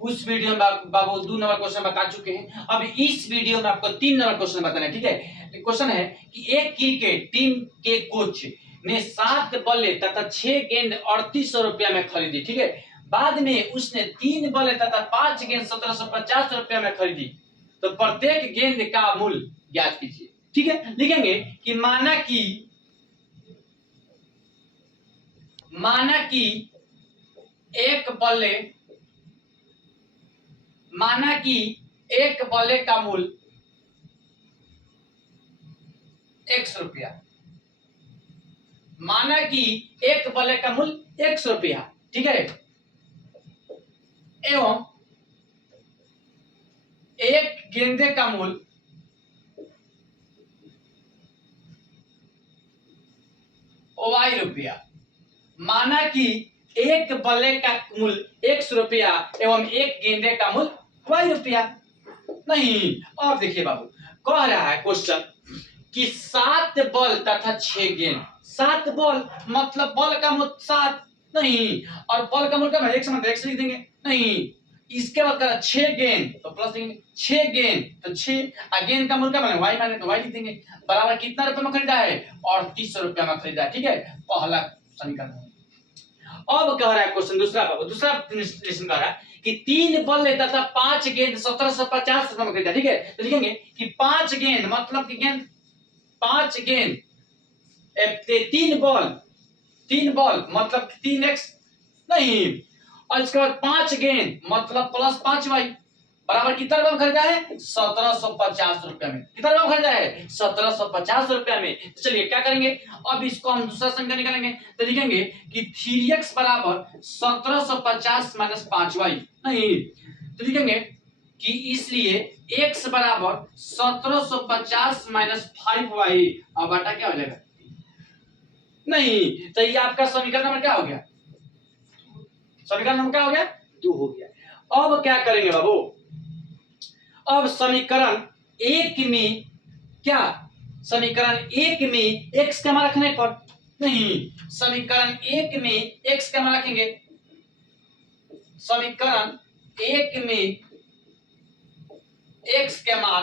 उस वीडियो में बाबू 2 number question बता चुके हैं। अब इस वीडियो में आपको 3 नंबर क्वेश्चन बताना है। ठीक है, क्वेश्चन है कि एक क्रिकेट टीम के कोच ने 7 बल्ले तथा 6 गेंद 3800 रुपया में खरीदी। ठीक है, बाद में उसने 3 बल्ले तथा 5 गेंद 1750 रुपया में खरीदी, तो प्रत्येक गेंद का मूल्य ज्ञात कीजिए। ठीक है, लिखेंगे कि माना कि एक बल्ले का मूल्य x रुपया, माना कि एक बल्ले का मूल्य x रुपया। ठीक है, एवं एक गेंदे का मूल्य y रुपया। माना कि एक बल्ले का मूल्य x रुपया एवं एक गेंदे का मूल्य y रुपया। नहीं, अब देखिए बाबू, कह रहा है क्वेश्चन कि 7 बॉल तथा 6 गेंद। 7 बॉल मतलब बॉल का मूल्य 7 नहीं, और बॉल का मूल्य क्या है, 1 लिख देंगे नहीं। इसके बाद 6 गेंद तो प्लस देंगे, 6 गेंद तो 6, और गेंद का मूल्य क्या बने y माने तो y लिख देंगे। बराबर कितना रुपए में खरीदा है, 3800 रुपया में खरीदा है। ठीक है, पहला समीकरण। अब कह रहा है क्वेश्चन दूसरा कह रहा है कि 3 बल्ले तथा 5 गेंद 1750 रुपए में खरीदा। ठीक है, तो लिखेंगे कि 5 गेंद मतलब कि गेंद 5 गेंद 3 बॉल मतलब 3x नहीं, और इसके बाद 5 गेंद मतलब प्लस 5y बराबर कितना रुपए में खरीदा है, 1750 रुपया में। कितना रुपया में खरीदा है, 1750 रुपया में। तो चलिए क्या करेंगे, अब इसको हम दूसरा समीकरण निकालेंगे। तो लिखेंगे कि 3x बराबर 1750 माइनस 5y नहीं, तो लिखेंगे कि इसलिए x बराबर 1750 माइनस 5y और बटा क्या हो जाएगा नहीं। तो ये आपका समीकरण नंबर क्या हो गया, समीकरण नंबर क्या हो गया, 2 हो गया। अब क्या करेंगे बाबू, अब समीकरण 1 में क्या, समीकरण 1 में x का मान रखने पर नहीं, समीकरण 1 में x का मान रखेंगे, समीकरण 1 में x के मान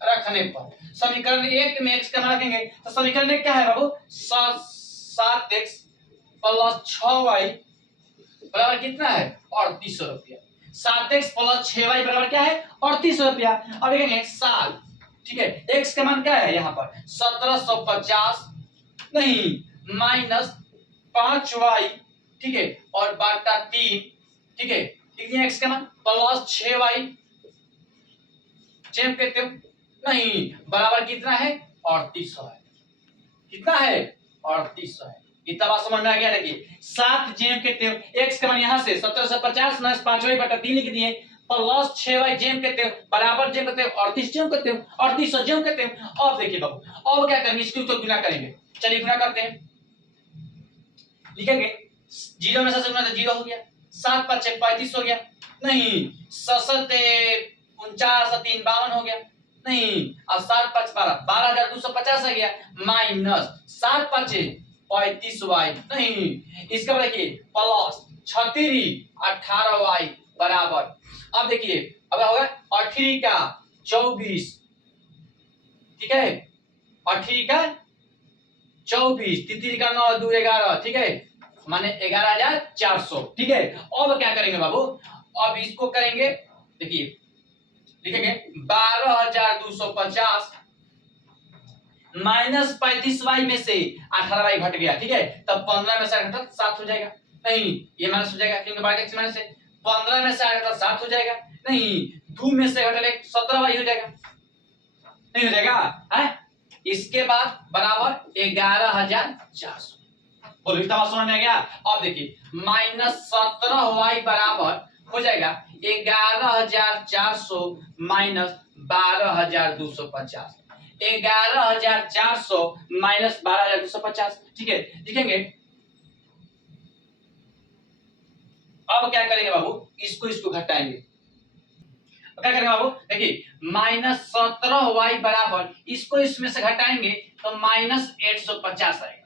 रखने पर, समीकरण 1 में x का मान रखेंगे तो समीकरण 1 क्या है बाबू, 7x प्लस 6y बराबर कितना है, 3800 रुपया। 7x प्लस 6y बराबर क्या है, 3800 रुपया। अब लिखेंगे साल। ठीक है, x का मान क्या है यहाँ पर 1750 नहीं माइनस 5y। ठीक है, और बाटा 3। ठीक है, लिखिए x का मान प्लस 6y जेम कहते हो नहीं बराबर कितना है, 3800 है। कितना है, 3800 है। इतना बात समझ में आ गया। देखिए 7 जेम कहते हो, x का मान यहाँ से 1750 माइनस 5y बटा 3 लिख दिए, प्लस 6y जेम कहते हो बराबर जेम कहते हो 38 जेम कहते हो 3800 जेम कहते हो। अब देखिए बाबू, अब क्या करेंगे, इसको तो गुना करेंगे। चलिए गुना करते हैं, लिखेंगे 0 में से गुना तो 0 हो गया, 7 5 35 हो गया नहीं, 7 49 3 52 हो गया नहीं, अब 7 5 12 12250 आ गया माइनस 7 5 35y नहीं, इसका देखिए प्लस 36 18y बराबर। अब देखिए अब होगा 8 का 24। ठीक है, 8 का 24, 3 का 9 2 11। ठीक है, माने 11400। ठीक है, अब क्या करेंगे बाबू, अब इसको करेंगे, देखिए लिखेंगे 12250 माइनस 35y में से 18y घट गया। ठीक है, तब 15 में से 8 घटा 7 हो जाएगा नहीं, ये माइनस हो जाएगा क्योंकि बाकी x माइनस है। 15 में से 8 घटा 7 हो जाएगा नहीं, 2 में से घटा 17y हो जाएगा नहीं, हो जाएगा है। इसके बाद बराबर 11400। बोलो इतना बात समझ में आ गया। अब देखिए माइनस 17y बराबर हो जाएगा 11400 माइनस 12250, 11400 माइनस 12250। ठीक है, लिखेंगे। अब क्या करेंगे बाबू, इसको घटाएंगे। क्या करेंगे बाबू, देखिए माइनस 17y बराबर इसको इसमें से घटाएंगे तो माइनस 850 आएगा।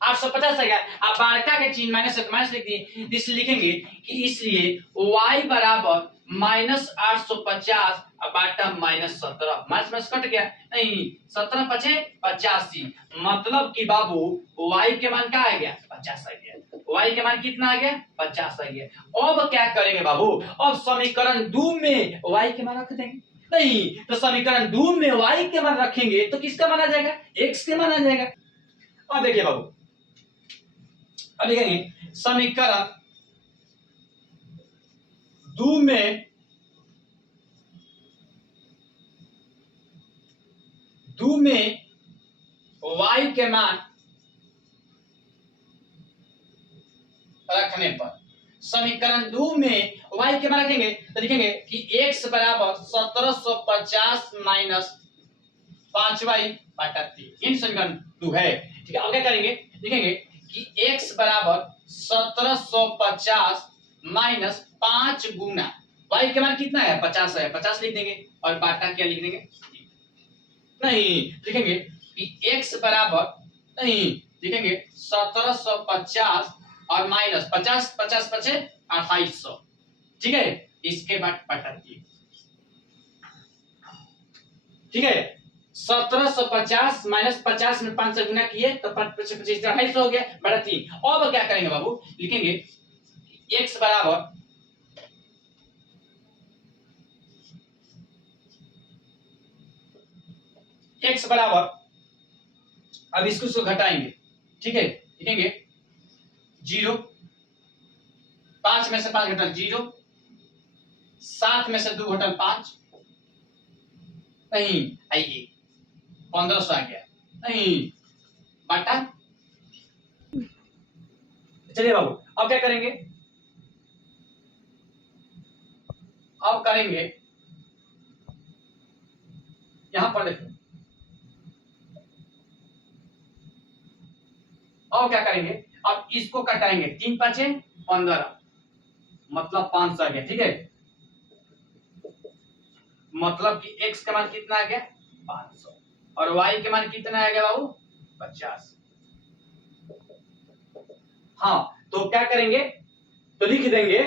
850 आ गया। आप बारका के चिन्ह माइनस लिख दिए, इसलिए लिखेंगे कि इसलिए y बराबर -850 बाटा -17, माइनस कट गया, नहीं 17 पचे 85, मतलब कि बाबू y के मान क्या आ गया 50 आ गया। y के मान कितना आ गया 50 आ गया। अब क्या करेंगे बाबू, अब समीकरण 2 में y के मान रख देंगे। नहीं तो समीकरण 2 में y के मान रखेंगे तो किसका मान आ जाएगा, x के मान आ जाएगा। अब देखिए बाबू, अब लिखेंगे समीकरण 2 में y के मान रखने पर, समीकरण 2 में y के मान रखेंगे तो लिखेंगे कि x बराबर 1750 माइनस 5y बटा 3, इन समीकरण 2 है। ठीक है, अब क्या करेंगे, लिखेंगे कि x बराबर 1750 माइनस 5 गुना y के मान कितना है 50 है, 50 लिख देंगे और बाटा क्या लिख देंगे, नहीं लिखेंगे कि x बराबर, नहीं लिखेंगे 1750 और माइनस 50 50 पचे 2800। ठीक है, इसके बाद बटा 3। ठीक है, 1750 माइनस 50 में 5 से गुना किए तो 5 पचे 25 2800 हो गया बटा 3। अब क्या करेंगे बाबू, लिखेंगे x बराबर अब इसको घटाएंगे। ठीक है, लिखेंगे 0, 5 में से 5 घटल 0, 7 में से 2 घटल 5, नहीं आइए 1500 आ गया, नहीं बटा। चलिए बाबू, अब क्या करेंगे, अब करेंगे यहां पर देखो, अब क्या करेंगे, अब इसको कटाएंगे 3 5 15, मतलब 500 आ गया। ठीक है, मतलब कि x का मान कितना आ गया 500 और y के मान कितना आ गया बाबू 50। हाँ, तो क्या करेंगे, तो लिख देंगे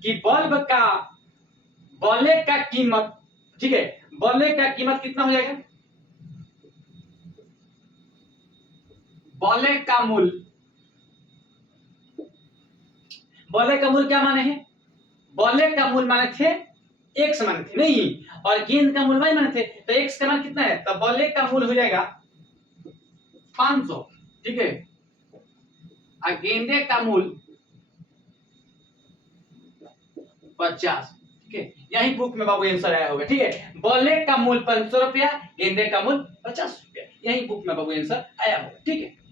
कि बल्ब का कीमत, ठीक है, बल्ब का कीमत कितना हो जाएगा, बल्ब का मूल क्या माने हैं, बल्ब का मूल माने थे x माने थे, नहीं और गेंद का मूल y माने थे, तो x का मान कितना है, तो बल्ब का मूल हो जाएगा 500। ठीक है, और गेंदे का मूल 50। ठीक है, यही बुक में बाबू आंसर आया होगा। ठीक है, बल्ब का मूल 500 रुपया, गेंदे का मूल 50 रुपया, यही बुक में बाबू आंसर आया होगा। ठीक है।